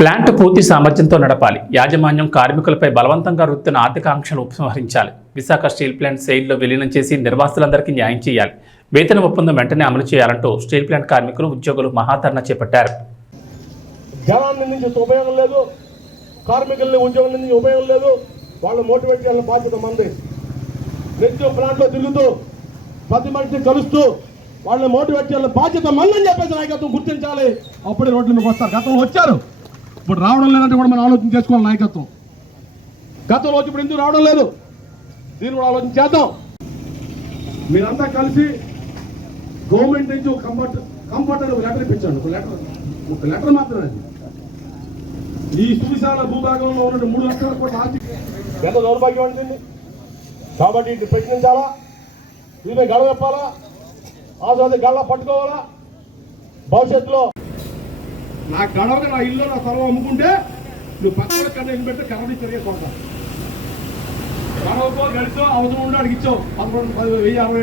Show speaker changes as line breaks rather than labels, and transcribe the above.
Plant పూర్తి సామర్థ్యంతో నడపాలి. యాజమాన్యం కార్మికులపై బలవంతంగా వృత్తిన ఆర్థిక ఆంక్షలు ఉపసంహరించాలి. విశాఖ స్టీల్ ప్లాంట్ సెయిల్లో విలీనం చేసి నిర్వాసితులందరికీ న్యాయం చేయాలి. వేతన ఒప్పందం వెంటనే అమలు చేయాలంటూ స్టీల్ ప్లాంట్ కార్మికులు ఉద్యోగులు మహాధరణ చేపట్టారు.
జనాన్ని నుంచి ఉపయోగం లేదు. కార్మికుల్ని ఉద్యోగుల నుంచి ఉపయోగం లేదు. వాళ్ళు మోటివేట్ చేయాలని బాధ్యత మంది నిత్యం ప్లాంట్లో తిరుగుతూ ప్రతి మనిషిని కలుస్తూ వాళ్ళని మోటివేట్ చేయాలని బాధ్యత మందని చెప్పేసి నాయకత్వం గుర్తించాలి. అప్పుడే రోడ్ల మీదకి వస్తారు. గతంలో వచ్చారు. ఇప్పుడు రావడం లేదంటే కూడా మనం ఆలోచన చేసుకోవాలి నాయకత్వం. గతంలో ఇప్పుడు ఎందుకు రావడం లేదు? దీన్ని కూడా ఆలోచన చేద్దాం. మీరంతా కలిసి గవర్నమెంట్ నుంచి ఒక కంఫర్ట్ కంఫర్ట్ అని ఒక లెటర్ ఇప్పించండి. ఒక లెటర్ ఒక లెటర్ మాత్రమే అది. ఈ సువిశాల భూభాగంలో ఉన్న మూడు లక్షల కోట్ల ఆర్థిక ఎంత దౌర్భాగ్యం ఉంటుంది కాబట్టి ఇది ప్రశ్నించాలా దీని గడవెప్పాలా ఆసాది గళ్ళ పట్టుకోవాలా? భవిష్యత్తులో నా గడవగా నా ఇల్లు నా స్థలం అమ్ముకుంటే నువ్వు పక్కన కన్నా ఇల్లు పెట్టి కరెంట్ తిరిగే కొంటా గడవకో గడిచో అవసరం ఉండి అడిగిచ్చావు. పదకొండు పది వెయ్యి అరవై